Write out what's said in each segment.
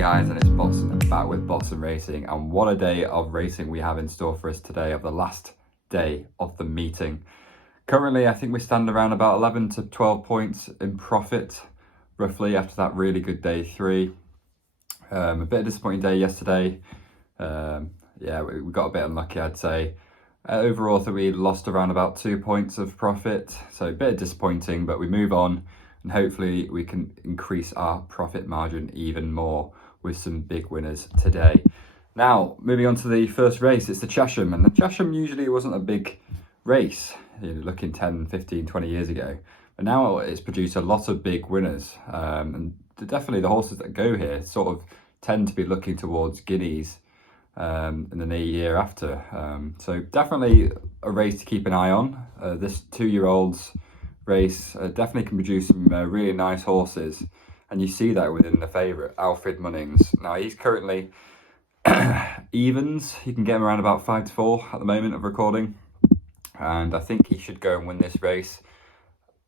guys, and it's Boston back with Boston Racing, and what a day of racing we have in store for us today, of the last day of the meeting. Currently I think we stand around about 11 to 12 points in profit roughly after that really good day 3. A bit of a disappointing day yesterday. Yeah, we got a bit unlucky, I'd say. Overall I think we lost around about 2 points of profit, so a bit disappointing, but we move on. And hopefully we can increase our profit margin even more with some big winners today. Now, moving on to the first race, it's the Chesham. And the Chesham usually wasn't a big race, looking 10, 15, 20 years ago. But now it's produced a lot of big winners. And definitely the horses that go here sort of tend to be looking towards guineas in the year after. So definitely a race to keep an eye on. This 2-year-olds race definitely can produce some really nice horses, and you see that within the favourite Alfred Munnings. Now he's currently evens, you can get him around about 5 to 4 at the moment of recording, and I think he should go and win this race.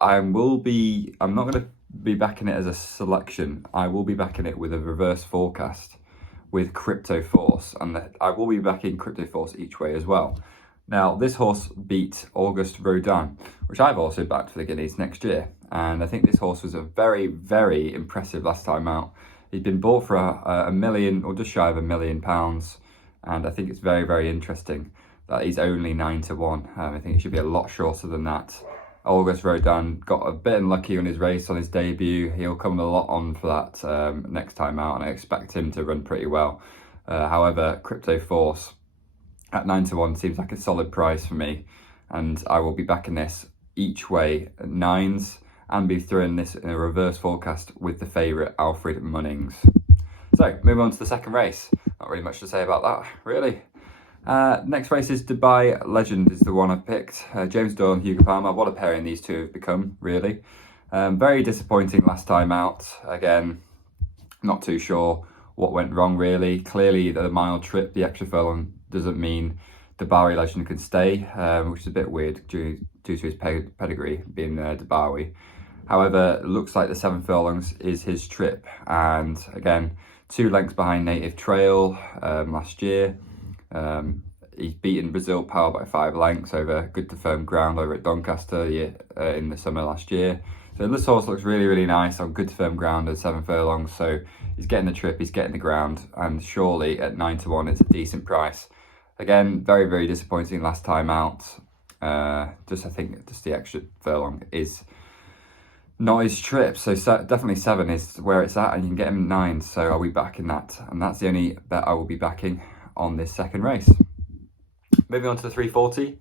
I'm not going to be backing it as a selection, I will be backing it with a reverse forecast with Cryto Force, and I will be backing Cryto Force each way as well. Now, this horse beat August Rodin, which I've also backed for the Guineas next year. And I think this horse was a very, very impressive last time out. He'd been bought for a million, or just shy of £1 million. And I think it's very, very interesting that he's only 9 to 1. I think it should be a lot shorter than that. August Rodin got a bit unlucky on his race on his debut. He'll come a lot on for that next time out, and I expect him to run pretty well. However, Cryto Force at 9 to 1 seems like a solid price for me, and I will be backing this each way at 9s and be throwing this in a reverse forecast with the favourite Alfred Munnings. So moving on to the second race. Not really much to say about that, really. Next race is Dubawi Legend is the one I've picked. James Doyle and Hugo Palmer, what a pairing these two have become, really. Very disappointing last time out. Again, not too sure what went wrong really. Clearly the mile trip, the extra furlong, doesn't mean Dubawi Legend can stay, which is a bit weird due to his pedigree being Dubawi. However, it looks like the 7 furlongs is his trip, and again 2 lengths behind Native Trail last year. He's beaten Brazil Power by 5 lengths over good to firm ground over at Doncaster in the summer last year. So this horse looks really, really nice on good to firm ground at 7 furlongs. So he's getting the trip, he's getting the ground, and surely at 9 to 1 it's a decent price. Again, very, very disappointing last time out. I think the extra furlong is not his trip. So definitely 7 is where it's at, and you can get him 9. So I'll be backing that, and that's the only bet I will be backing on this second race. Moving on to the 340.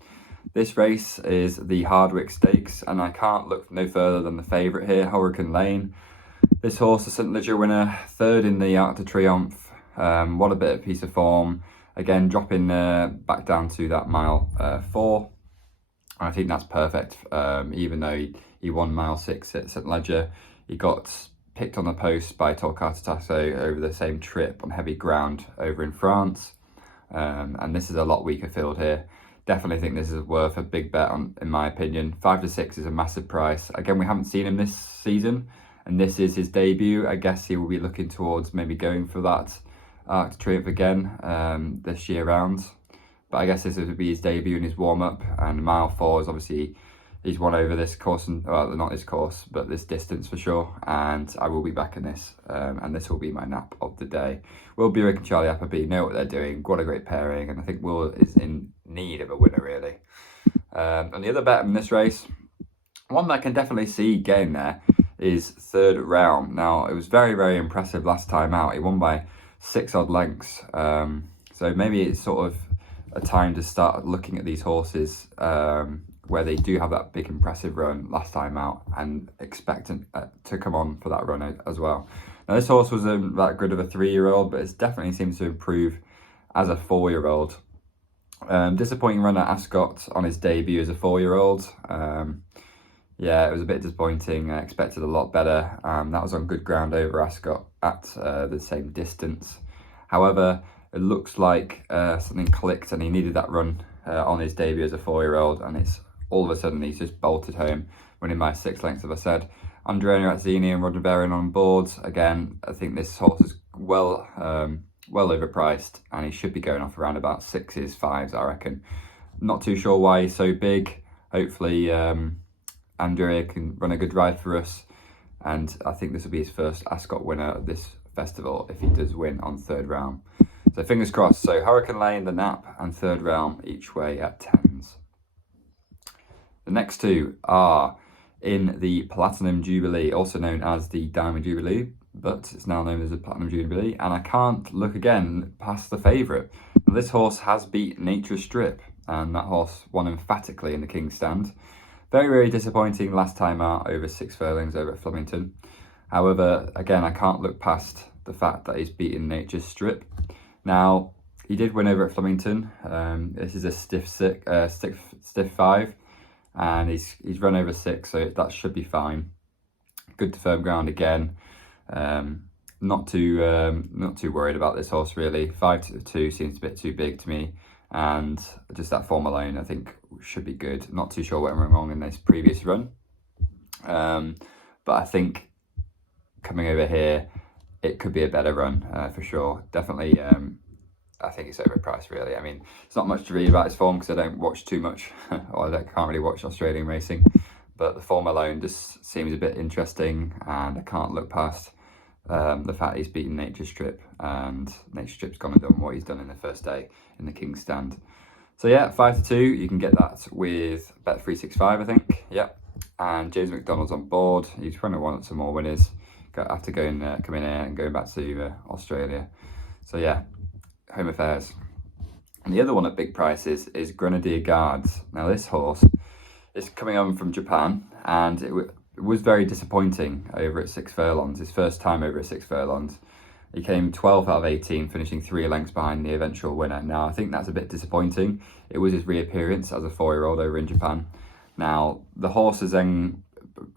This race is the Hardwick Stakes, and I can't look no further than the favourite here, Hurricane Lane. This horse, a St Leger winner, 3rd in the Arc de Triomphe. What a bit of piece of form. Again, dropping back down to that mile 4. I think that's perfect. Even though he won mile 6 at St Leger, he got picked on the post by Tollard Royale over the same trip on heavy ground over in France. And this is a lot weaker field here. Definitely think this is worth a big bet on, in my opinion. 5 to 6 is a massive price. Again, we haven't seen him this season, and this is his debut. I guess he will be looking towards maybe going for that Arc de Triomphe again this year round. But I guess this would be his debut and his warm-up. And mile 4 is obviously, he's won over this course, and well, not this course, but this distance for sure. And I will be backing this, and this will be my nap of the day. Will Buick and Charlie Appleby know what they're doing. What a great pairing, and I think Will is in need of a winner really. And the other bet in this race, one that I can definitely see getting there, is Third Realm. Now it was very, very impressive last time out. He won by 6 odd lengths. So maybe it's sort of a time to start looking at these horses where they do have that big impressive run last time out, and expecting to come on for that run as well. Now this horse was that good of a 3-year-old, but it definitely seems to improve as a 4-year-old. Disappointing run at Ascot on his debut as a 4-year-old. Yeah, it was a bit disappointing. I expected a lot better. That was on good ground over Ascot at the same distance. However, it looks like something clicked, and he needed that run on his debut as a 4-year-old, and it's all of a sudden he's just bolted home, winning by 6 lengths, as I said. Andrea Razzini and Roger Varian on board. Again, I think this horse has well overpriced, and he should be going off around about 6s, 5s, I reckon. Not too sure why he's so big. Hopefully Andrea can run a good ride for us, and I think this will be his first Ascot winner of this festival if he does win on third realm. So fingers crossed. So Hurricane Lane, the Nap, and third realm each way at 10s. The next two are in the Platinum Jubilee, also known as the Diamond Jubilee, but it's now known as the Platinum Jubilee, and I can't look again past the favourite. This horse has beat Nature's Strip, and that horse won emphatically in the King's Stand. Very, very disappointing last time out over 6 furlongs over at Flemington. However, again, I can't look past the fact that he's beaten Nature's Strip. Now, he did win over at Flemington. This is a stiff 5, and he's run over 6, so that should be fine. Good to firm ground again. Not too worried about this horse really. 5-2 seems a bit too big to me, and just that form alone I think should be good. Not too sure what went wrong in this previous run, but I think coming over here it could be a better run for sure. Definitely, I think it's overpriced really. I mean, it's not much to read about his form because I don't watch too much, or I can't really watch Australian racing, but the form alone just seems a bit interesting, and I can't look past the fact he's beaten Nature's Strip, and Nature's Strip's gone and done what he's done in the first day in the King's Stand. So yeah, 5-2, you can get that with Bet365, I think. Yep. And James McDonald's on board. He's trying to want some more winners after coming in here and going back to Australia. So yeah, home affairs. And the other one at big prices is Grenadier Guards. Now this horse is coming on from Japan, and it was very disappointing over at 6 furlongs. His first time over at 6 furlongs. He came 12 out of 18, finishing 3 lengths behind the eventual winner. Now, I think that's a bit disappointing. It was his reappearance as a 4-year-old over in Japan. Now, the horse's then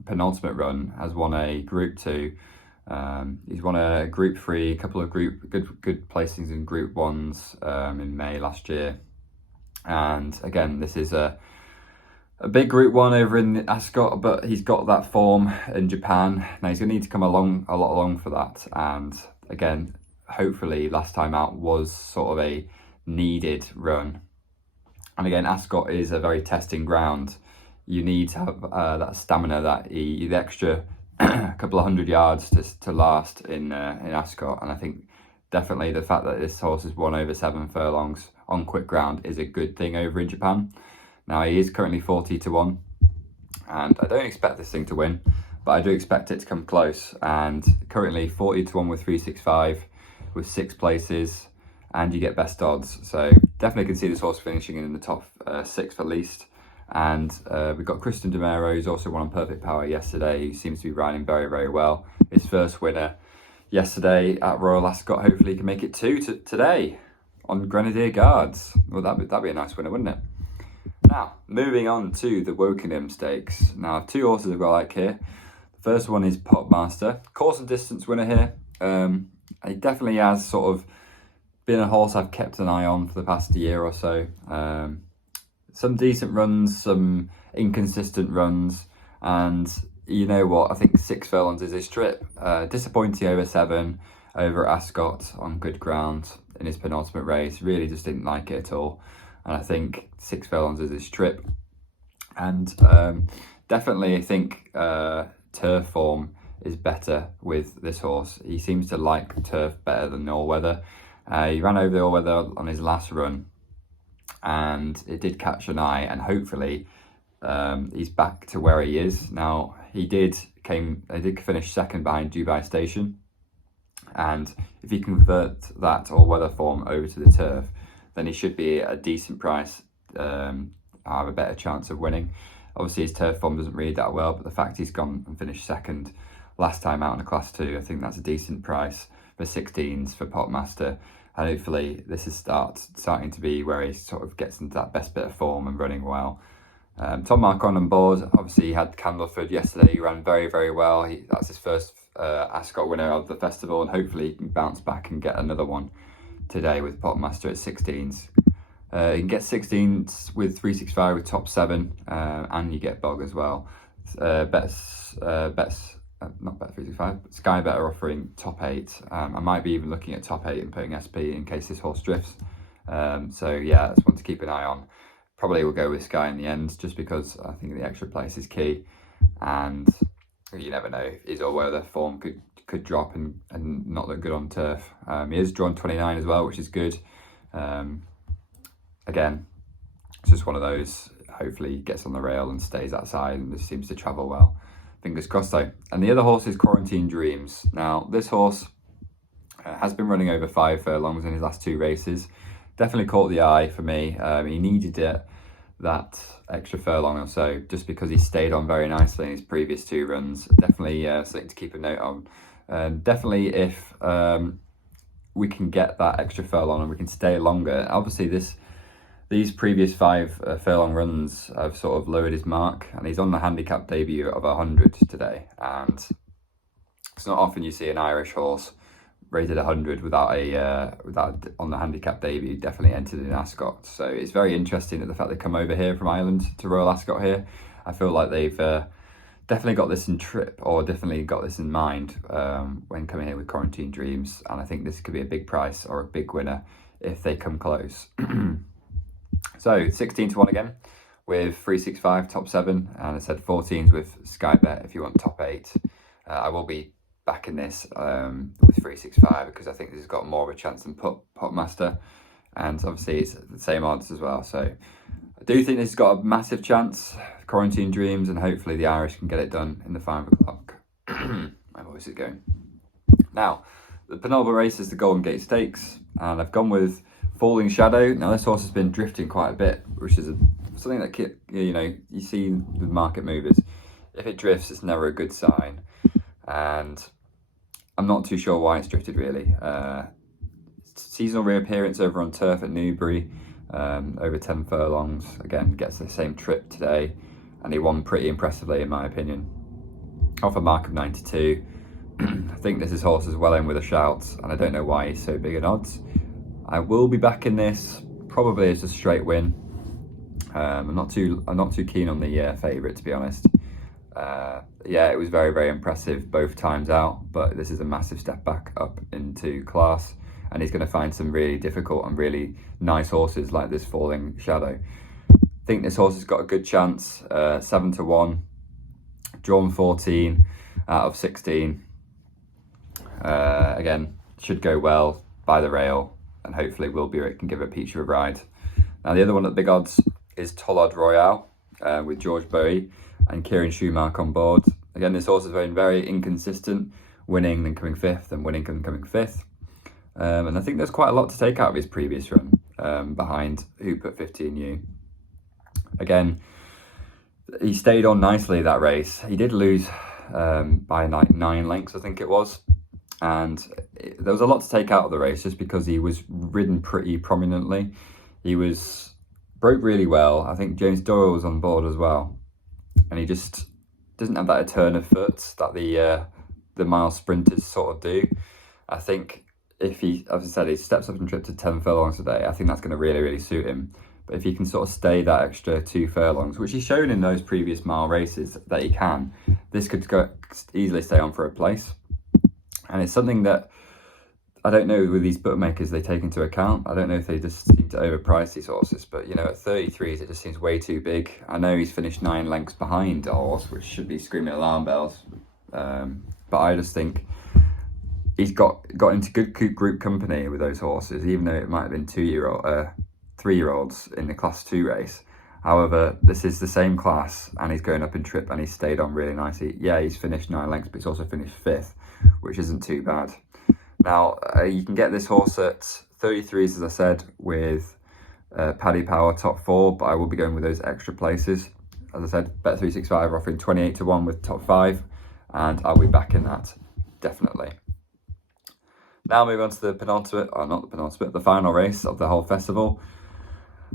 penultimate run has won a Group 2. He's won a Group 3, a couple of good placings in Group 1s in May last year. And again, this is a big Group 1 over in Ascot, but he's got that form in Japan. Now he's going to need to come along a lot along for that. And again, hopefully last time out was sort of a needed run. And again, Ascot is a very testing ground. You need to have that stamina, the extra couple of 100 yards to last in Ascot. And I think definitely the fact that this horse has won over 7 furlongs on quick ground is a good thing over in Japan. Now he is currently 40-1, and I don't expect this thing to win, but I do expect it to come close. And currently 40-1 with 365 with 6 places, and you get best odds. So definitely can see this horse finishing in the top 6 at least. And we've got Christian Demero, who's also won on Perfect Power yesterday. He seems to be riding very, very well. His first winner yesterday at Royal Ascot. Hopefully he can make it 2 today on Grenadier Guards. Well, that'd be a nice winner, wouldn't it? Now, moving on to the Wokingham Stakes. Now, 2 horses I've got like here. The first one is Popmaster. Course and distance winner here. He definitely has sort of been a horse I've kept an eye on for the past year or so. Some decent runs, some inconsistent runs, and you know what, I think 6 furlongs is his trip. Disappointing over 7 over at Ascot on good ground in his penultimate race. Really just didn't like it at all. And I think 6 furlongs is his trip. And definitely I think turf form is better with this horse. He seems to like turf better than all-weather. He ran over the all-weather on his last run, and it did catch an eye, and hopefully he's back to where he is. Now, he did finish second behind Dubai Station, and if he convert that all-weather form over to the turf, then he should be at a decent price, have a better chance of winning. Obviously his turf form doesn't read that well, but the fact he's gone and finished second last time out in a Class 2, I think that's a decent price for 16s for Popmaster. And hopefully this is starting to be where he sort of gets into that best bit of form and running well. Tom Marcon on board. Obviously he had Candleford yesterday. He ran very, very well. That's his first Ascot winner of the festival, and hopefully he can bounce back and get another one today with Popmaster at 16s. You can get 16s with 365 with top 7, and you get Bog as well. Bets not Bet365, but Sky Bet are offering top 8. I might be even looking at top 8 and putting SP in case this horse drifts. So yeah, that's one to keep an eye on. Probably will go with Sky in the end, just because I think the extra place is key, and you never know if his or whether form could drop and not look good on turf. He is drawn 29 as well, which is good. Again, it's just one of those. Hopefully he gets on the rail and stays outside and just seems to travel well. Fingers crossed though. And the other horse is Quarantine Dreams. Now this horse has been running over 5 furlongs in his last 2 races. Definitely caught the eye for me. He needed that extra furlong or so, just because he stayed on very nicely in his previous 2 runs. Definitely something to keep a note on. Definitely if we can get that extra furlong and we can stay longer. Obviously these previous 5 furlong runs have sort of lowered his mark, and he's on the handicap debut of 100 today, and it's not often you see an Irish horse rated 100 without on the handicap debut. Definitely entered in Ascot, so it's very interesting that the fact they come over here from Ireland to Royal Ascot here. I feel like they've definitely got this in trip, or definitely got this in mind when coming here with Quarantine Dreams, and I think this could be a big price or a big winner if they come close. So 16 to 1 again with 365 top 7, and I said 14s with Sky Bet if you want top 8. I will be backing this with 365 because I think this has got more of a chance than Popmaster, and obviously it's the same odds as well. So I do think this has got a massive chance, Quarantine Dreams, and hopefully the Irish can get it done in the 5 o'clock. My voice is going. Now, the penultimate race is the Golden Gate Stakes, and I've gone with Falling Shadow. Now this horse has been drifting quite a bit, which is something that you see the market movers. If it drifts, it's never a good sign, and I'm not too sure why it's drifted really. Seasonal reappearance over on turf at Newbury, over 10 furlongs. Again, gets the same trip today, and he won pretty impressively in my opinion, off a mark of 92. I think this horse is well in with a shout, and I don't know why he's so big in odds. I will be backing this probably as a straight win. I'm not too keen on the favourite, to be honest. Yeah, it was very, very impressive both times out, but this is a massive step back up into class, and he's going to find some really difficult and really nice horses like this Falling Shadow. I think this horse has got a good chance. 7 to 1, drawn 14 out of 16. Again, should go well by the rail, and hopefully Will Buick can give a Peach a ride. Now the other one at the big odds is Tollard Royale with George Bowie and Kieran Schumacher on board. Again, this horse has been very inconsistent, winning then coming 5th and winning and coming 5th. And I think there's quite a lot to take out of his previous run behind Hoop at 15U. Again, he stayed on nicely that race. He did lose by like 9 lengths, I think it was. And there was a lot to take out of the race just because he was ridden pretty prominently. He broke really well. I think James Doyle was on board as well. And he just doesn't have that turn of foot that the mile sprinters sort of do. I think if he, as I said, he steps up and trip to 10 furlongs today, I think that's going to really, really suit him. But if he can sort of stay that extra 2 furlongs, which he's shown in those previous mile races that he can, this could easily stay on for a place. And it's something that I don't know with these bookmakers they take into account. I don't know if they just seem to overprice these horses, but at 33s it just seems way too big. I know he's finished 9 lengths behind a horse, which should be screaming alarm bells. But I just think he's got into good group company with those horses, even though it might have been 3-year-olds in the Class 2 race. However, this is the same class, and he's going up in trip, and he's stayed on really nicely. Yeah, he's finished 9 lengths, but he's also finished 5th, which isn't too bad. Now, you can get this horse at 33s, as I said, with Paddy Power top 4, but I will be going with those extra places. As I said, Bet365 are offering 28 to 1 with top 5, and I'll be back in that, definitely. Now move on to the penultimate, or not the penultimate, the final race of the whole festival.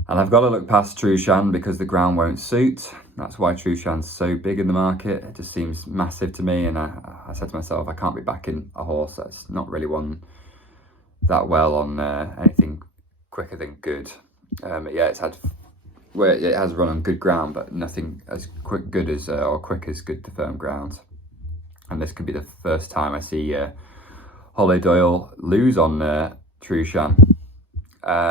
And I've got to look past TRUESHAN because the ground won't suit. That's why TRUESHAN's so big in the market. It just seems massive to me, and I said to myself, I can't be backing a horse that's not really won that well on anything quicker than good. Yeah, it has run on good ground, but nothing as quick as good to firm ground. and this could be the first time I see Hollow Doyle lose on TRUESHAN.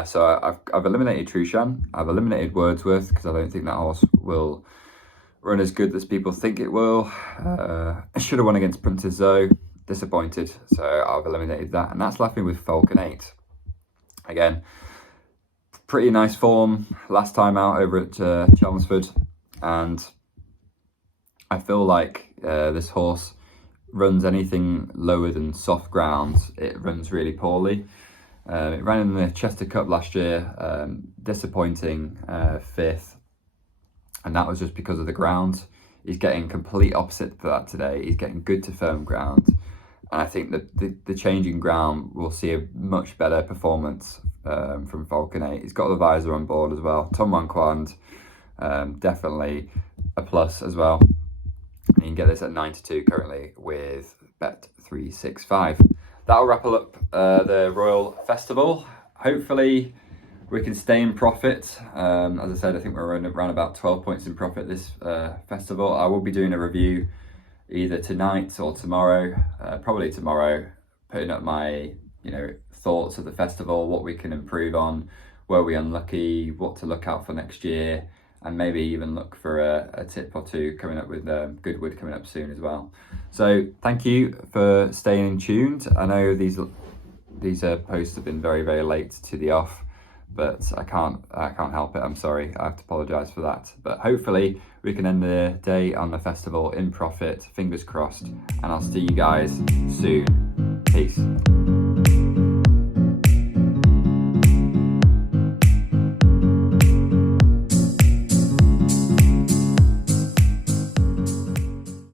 So I've eliminated TRUESHAN. I've eliminated Wordsworth because I don't think that horse will run as good as people think it will. I should have won against Princess Zoe. Disappointed. So I've eliminated that, and that's left me with Falcon 8. Again, pretty nice form last time out over at Chelmsford, and I feel like this horse runs anything lower than soft ground, it runs really poorly. It ran in the Chester Cup last year, disappointing 5th, and that was just because of the ground. He's getting complete opposite to that today. He's getting good to firm ground, and I think that the changing ground will see a much better performance from Falcon 8. He's got the visor on board as well. Tom Wanquand, definitely a plus as well. You can get this at 9-2 currently with Bet365. That'll wrap up the Royal Festival. Hopefully we can stay in profit. As I said, I think we're around about 12 points in profit this festival. I will be doing a review either tonight or tomorrow, probably tomorrow, putting up my thoughts of the festival, what we can improve on, where we're unlucky, what to look out for next year, and maybe even look for a tip or two coming up with Goodwood coming up soon as well. So thank you for staying tuned. I know these posts have been very, very late to the off, but I can't help it. I'm sorry. I have to apologise for that. But hopefully we can end the day on the festival in profit. Fingers crossed. And I'll see you guys soon. Peace.